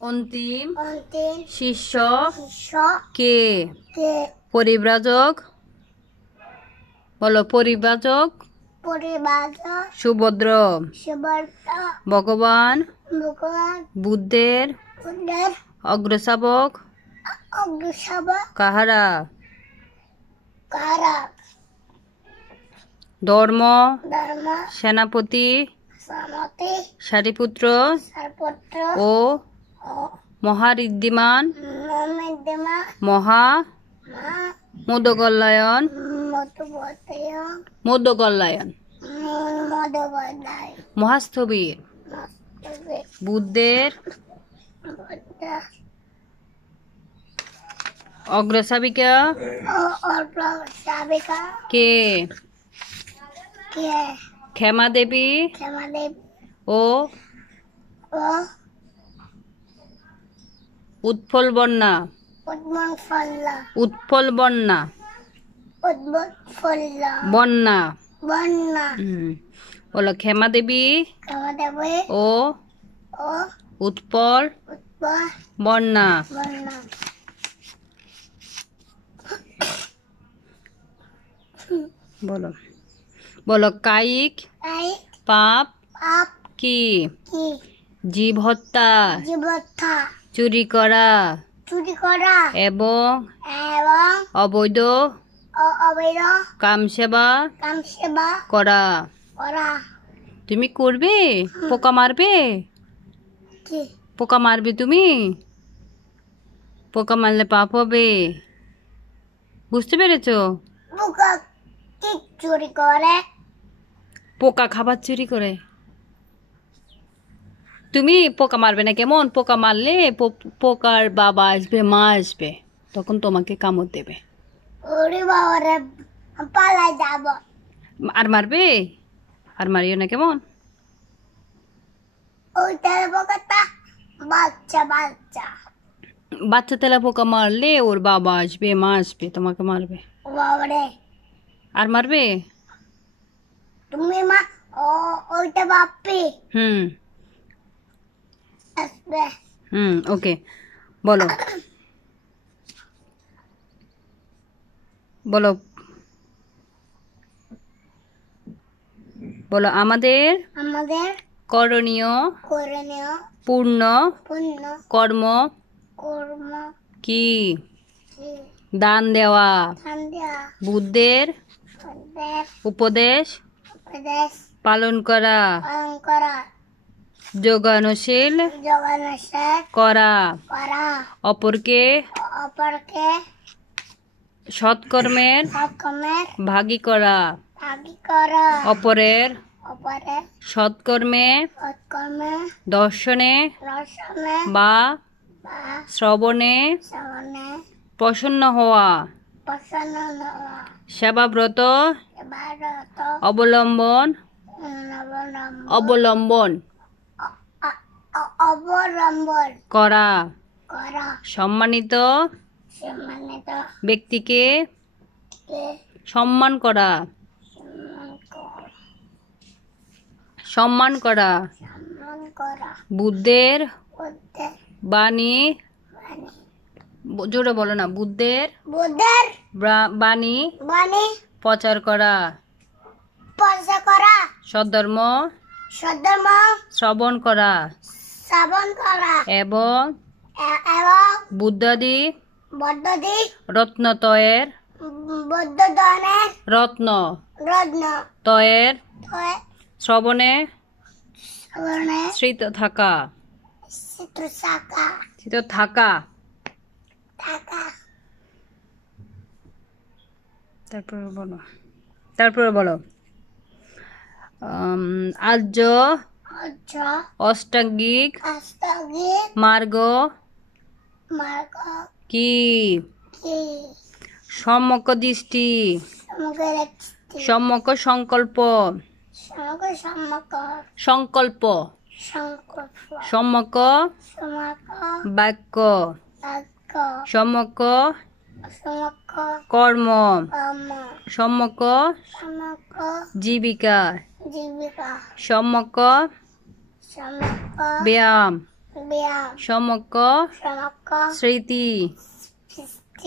অন্তিম অন্তিম শীর্ষ শীর্ষ কে কে পরিব্রাজক বলো পরিব্রাজক পরিবাজক সুভদ্র সুভদ্র ভগবান ভগবান বুদ্ধের বুদ্ধের অগ্রশাবক অগ্রসেবক কাহারা কারা ধর্ম ধর্ম সেনাপতি সমতি সারিপুত্র সর্বত্র ও ও মহারিদ্ধিমান মমিদ্যমা মহা মা মোদকল্যায়ন মধুবতয় মোদকল্যায়ন মধুবদায় মহাস্থবির মস্তবে বুদ্ধের বুদ্ধ অগ্রশাবিকা ও অল্প সাবিকা কে কে ক্ষমা দেবী ক্ষমাদেব ও ও উৎপল বন্যা উদ্মন ফল্লা উৎপল বন্যা উদ্ভুত ফল্লা বন্যা বন্যা বলো ক্ষমা দেবী ক্ষমাদেব ও ও উৎপল উদ্ভব বন্যা বন্যা বলো বলো কায়িক তাই পাপ পাপ কি কি জীব হত্যা জীবতা চুরি করা চুরি করা এবং এবং অবৈধ অবৈধ কামসেবা কাম সেবা করা করা তুমি করবে পোকা মারবে কি পোকা মারবে তুমি পোকা মারলে পাপ হবে বুঝতে পেরেছো বুকা কি চুরি করে পোকা খাবার চুরি করে তুমি পোকা মারবে না কেমন পোকা মারলে পোকার বাবা আসবে মা আসবে তখন তোমাকে কামড় দেবে ওরে বাবারে পালাই যাব আর মারবে আর মারিও না কেমন ওই তেল পোকাটা বাচ্চা বাচ্চা বাচ্চা তেলা পোকা মারলে ওর বাবা আসবে মা আসবে তোমাকে মারবে ও বাবারে আর মারবে তুমি মা ও ওইটা বাপ্পি হুম আসবে ওকে বলো বলো বলো আমাদের আমাদের করণীয় করণীয় পূর্ণ পূর্ণ কর্ম কর্ম কি কি দান দেওয়া সন্ধ্যা বুদ্ধের সন্ধ্যের উপদেশ উপদেশ পালন করা পালন করা যোগানুশীল যোগানুষ্ঠান করা করা অপরকে অপরকে সৎকর্মের সক্ষমের ভাগী করা ভাগী করা অপরের অপরের সৎকর্মে সৎকর্মে দর্শনে রসনে বা বা শ্রবণে শ্রবণে প্রসন্ন হওয়া প্রসন্ন হওয়া সেবাব্রত ভারত অবলম্বন অবলম্বন অবলম্বন করা করা সম্মানিত সম্মানিত ব্যক্তিকে কে সম্মান করা সম্মান করা সম্মান করা বুদ্ধের বুদ্ধের বাণী বাণী জোরে বলো না বুদ্ধের বুদ্ধের বাণী বাণী প্রচার করা প্রচার করা সদ্ধর্ম সদ্ধর্ম শ্রবণ করা শ্রবণ করা এবং এবং বুদ্ধাদি বদ্ধদি রত্নতয়ের বৌদ্ধ ধনের রত্ন রত্ন তয়ের শ্রবণে শ্রবণে স্মৃত থাকা চিত্রশাখা স্মৃত থাকা থাকা তারপরে বলো আর্য অর্জ অষ্টাঙ্গিক আস্তগিক মার্গ মার্গ কি কি সম্যক দৃষ্টি সমগ্র সম্যক সংকল্প সমগ্র সম্যক সংকল্প সংকল্প সম্যক সমক বাক্য বাক্য সম্যক সমক কর্ম কর্ম সম্যক সমক জীবিকা জীবিকা সম্যক সমক ব্যায়াম বিয়া সমক সমক স্মৃতি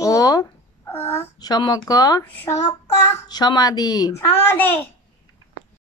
ও ও সমক সমক সমাধি সমাধি